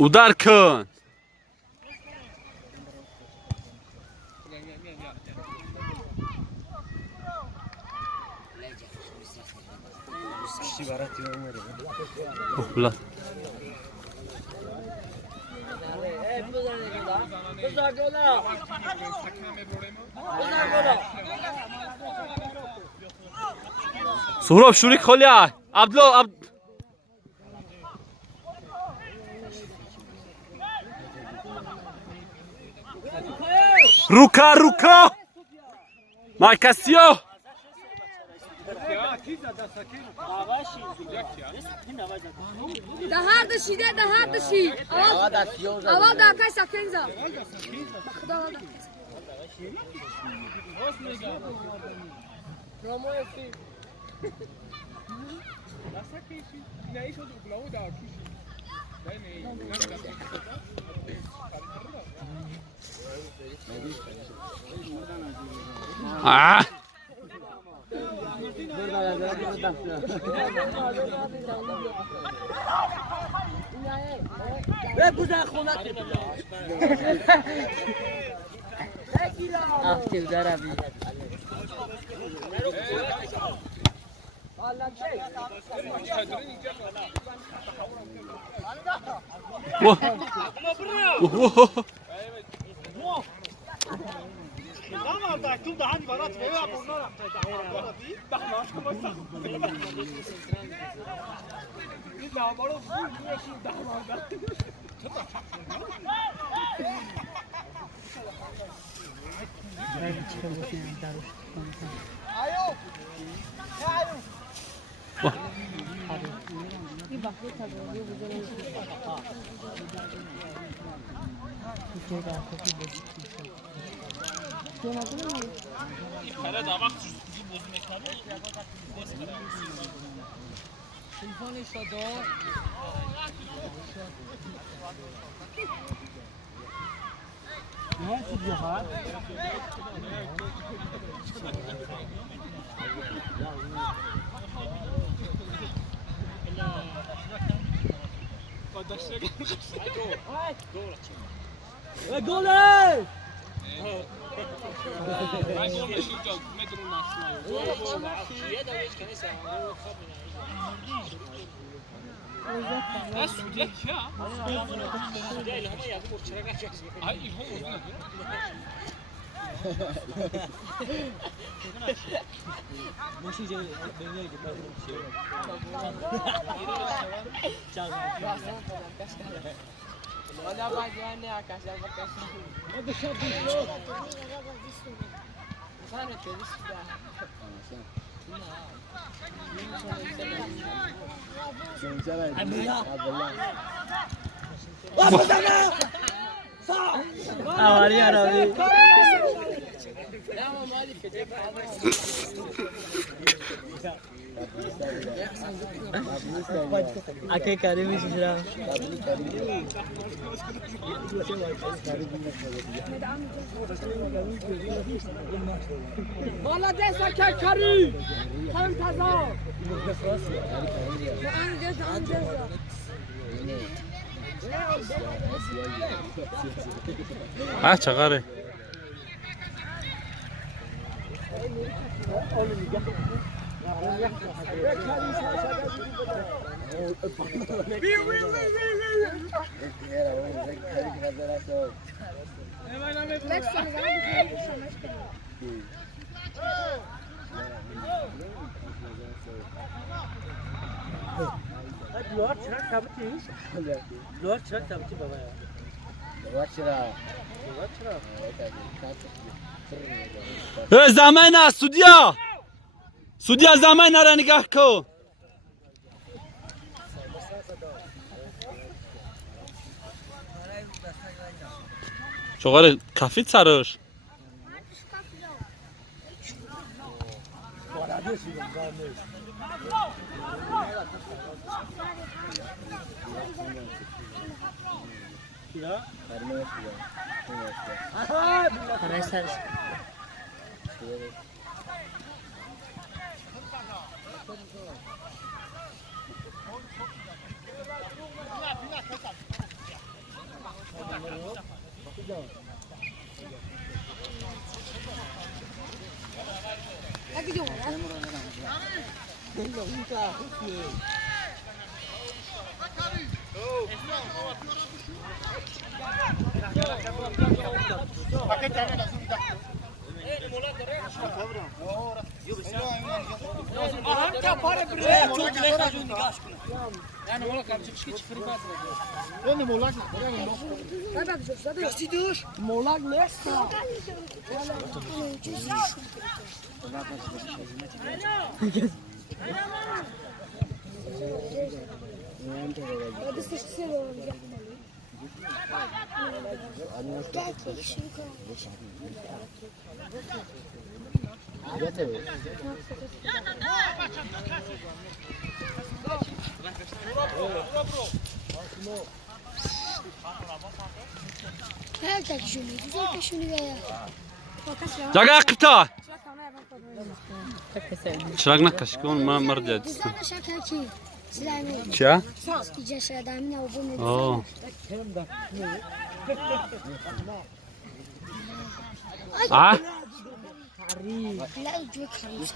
uдар кун. Ulan. سهراب شوریک خالیه. عبدالله روکا مرکزیو دهار دشیده دهار دشید اول داکای سکنزا خدا Aqui Karim já. بالا دست که کاری هم تازه چقدره Luar çrak tabiti. Luar çrak tabiti baba ya. Luar çrak. زمان است سودیا زمان را نگاه کن چقدر کافی سرش Ne gidiyorsun ya? Ne bakıyorsun? Hadi. Kasidir. Molak ne? Hadi sıçtı ya. Herkes şunu, güzel şunu ya. Jaga kıpta. Çırak nakkaş ki onu bana mardı edin. Güzel şaka ki. Silahını. Çya? İyice şeyden ne olduğunu. Oo. Ah? La ucu karış.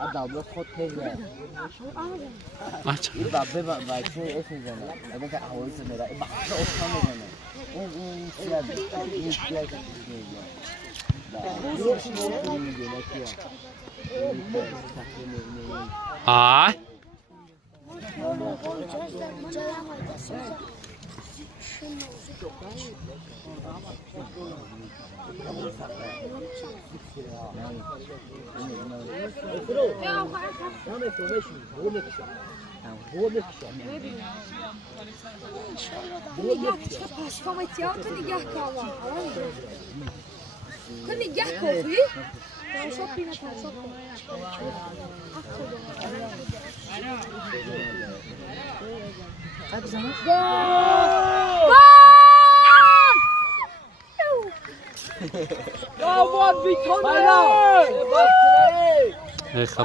Adam yok hot tezle. Aç. Babbe bak şey etmeyeceğim. Evet havayı sınırı. Bak da oturmayacağım. Siyah. Siyah. Ah?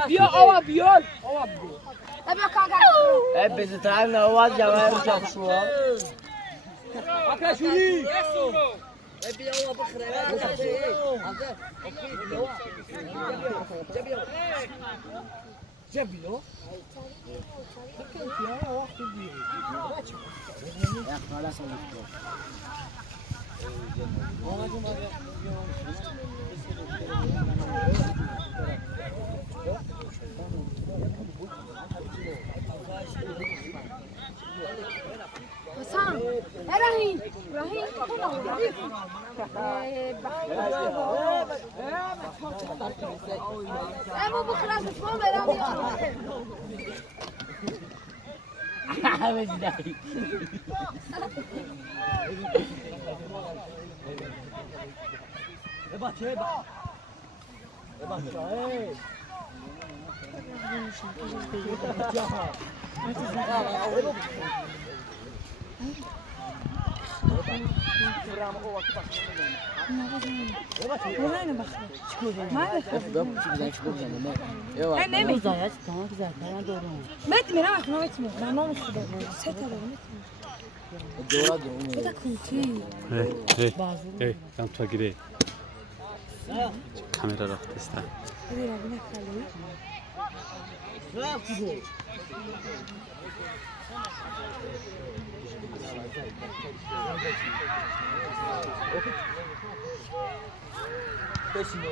بیا آوا بیال بیا کاغذ bizi tane var ya ben çalışıyor. Akashuri Ya خلاص oldu. Hasan Rahim Rahim Ama bu klas mı beraber Evet değil. Bak şey bak. Bak şey. Hey, hey, tam ta girey. Kamera da testa.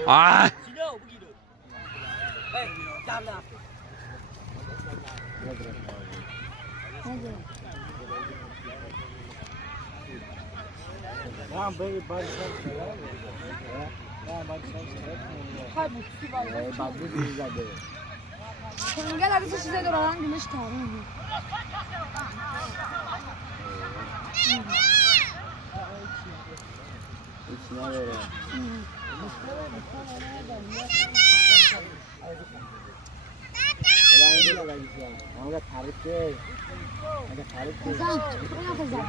Ah! Tamam böyle barışalım. Ya barışalım. Bak bu güzel değil. کنگه لگه چیزه دارن گمش تارم. هیچ نداره. اگر تعریف که Kızım, buraya kızım.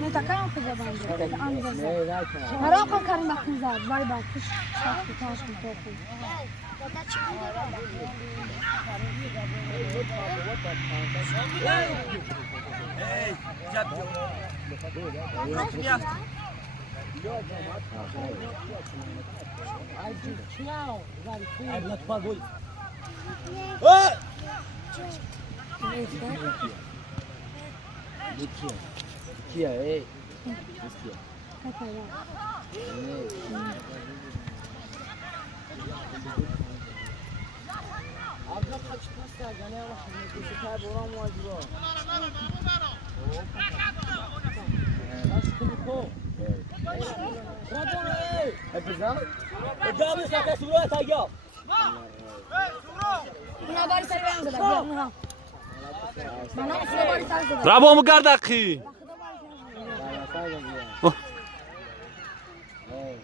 Ne takayım kızım bence? Anladım. نه راکن Merak bakarım bak kızım. Vay bak kuş. Taş mı topu. Dada çıkıyor. کیه ای Abla kaç pas verdi? Ne yapalım? Bizi kaybolan mı acaba? Aşkım ko. Radon ey. Hepizan. Ejabı sakla sura tayya. Buna bari sarı ben de bak. Bana nasıl bari sarı da. رابو مقردقی Ey.